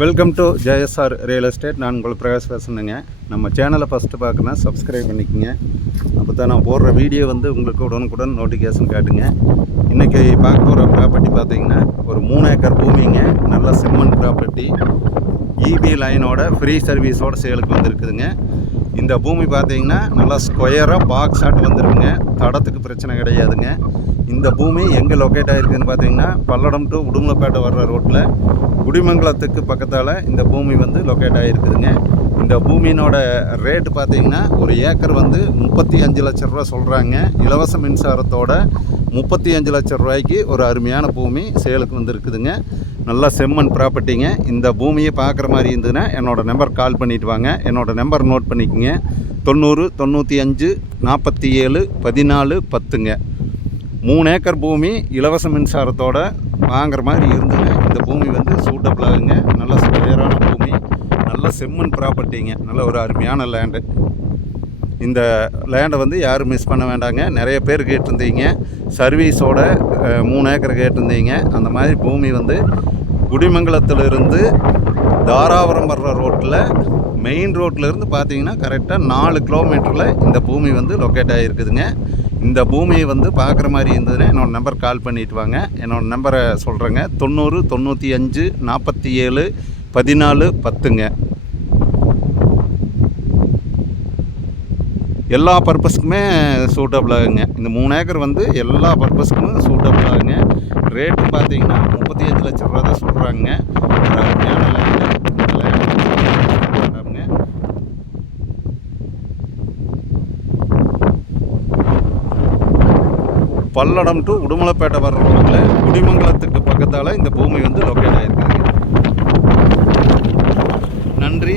Welcome to JSR real estate. நான் உங்கள் பிரகாஷ் பேசுனேங்க. நம்ம சேனலை ஃபஸ்ட்டு பார்க்கணுன்னா சப்ஸ்கிரைப் பண்ணிக்கோங்க. அப்போ தான் நான் போடுற வீடியோ வந்து உங்களுக்கு உடனுக்குடன் நோட்டிஃபிகேஷன் காட்டுங்க. இன்றைக்கி பார்க்க போகிற ப்ராப்பர்ட்டி பார்த்திங்கன்னா ஒரு 3 ஏக்கர் பூமிங்க. நல்ல சிமெண்ட் ப்ராப்பர்ட்டி, இபி லைனோட ஃப்ரீ சர்வீஸோடு சேலுக்கு வந்துருக்குதுங்க. இந்த பூமி பார்த்திங்கன்னா நல்லா ஸ்கொயராக பாக்ஸ் ஆட் வந்துருக்குங்க. தடத்துக்கு பிரச்சனை கிடையாதுங்க. இந்த பூமி எங்கே லொக்கேட் ஆகிருக்குதுன்னு பார்த்தீங்கன்னா பல்லடம் டு உடுமலைப்பேட்டை வர்ற ரோட்டில் குடிமங்கலத்துக்கு பக்கத்தால் இந்த பூமி வந்து லொக்கேட் ஆகிருக்குதுங்க. இந்த பூமியினோட ரேட்டு பார்த்திங்கன்னா ஒரு ஏக்கர் வந்து 35 லட்ச ரூபா சொல்கிறாங்க. இலவச மின்சாரத்தோட 35 லட்ச ரூபாய்க்கு ஒரு அருமையான பூமி சேலுக்கு வந்து இருக்குதுங்க. நல்லா செம்மண் ப்ராப்பர்ட்டிங்க. இந்த பூமியை பார்க்குற மாதிரி இருந்ததுன்னா என்னோடய நம்பர் கால் பண்ணிவிட்டு வாங்க. என்னோடய நம்பர் நோட் பண்ணிக்கோங்க. 90 95 47 14 10ங்க. 3 ஏக்கர் பூமி இலவச மின்சாரத்தோடு வாங்குற மாதிரி இருந்ததுங்க. இந்த பூமி வந்து சூட்டபிள் ஆகுங்க. நல்ல ஸ்கொயரான பூமி, நல்ல செம்மண் ப்ராப்பர்ட்டிங்க. நல்ல ஒரு அருமையான லேண்டு. இந்த லேண்டை வந்து யாரும் மிஸ் பண்ண வேண்டாங்க. நிறைய பேர் கேட்டிருந்தீங்க, சர்வீஸோட 3 ஏக்கர் கேட்டிருந்தீங்க. அந்த மாதிரி பூமி வந்து குடிமங்கலத்திலிருந்து தாராபுரம் வர்ற ரோட்டில், மெயின் ரோட்டிலேருந்து பார்த்தீங்கன்னா கரெக்டாக 4 கிலோமீட்டரில் இந்த பூமி வந்து லொக்கேட் ஆகிருக்குதுங்க. இந்த பூமியை வந்து பார்க்குற மாதிரி இருந்ததுன்னா என்னோடய நம்பர் கால் பண்ணிவிட்டு வாங்க. என்னோடய நம்பரை சொல்கிறேங்க. 90 95 47 14 10ங்க. எல்லா பர்பஸ்க்குமே சூட்டபிள் ஆகுங்க. இந்த 3 ஏக்கர் வந்து எல்லா பர்பஸ்க்குமே சூட்டபிள் ஆகுங்க. ரேட்டு பார்த்தீங்கன்னா 35 லட்ச ரூபா தான் சொல்கிறாங்க. ஒரு அருமையான லேண்டு. பல்லடம் டு உடுமலைப்பேட்டை வர்ற ரோட்டில் குடிமங்கலத்துக்கு பக்கத்தால் இந்த பூமி வந்து லொக்கேட் ஆகிருக்குதுங்க. நன்றி.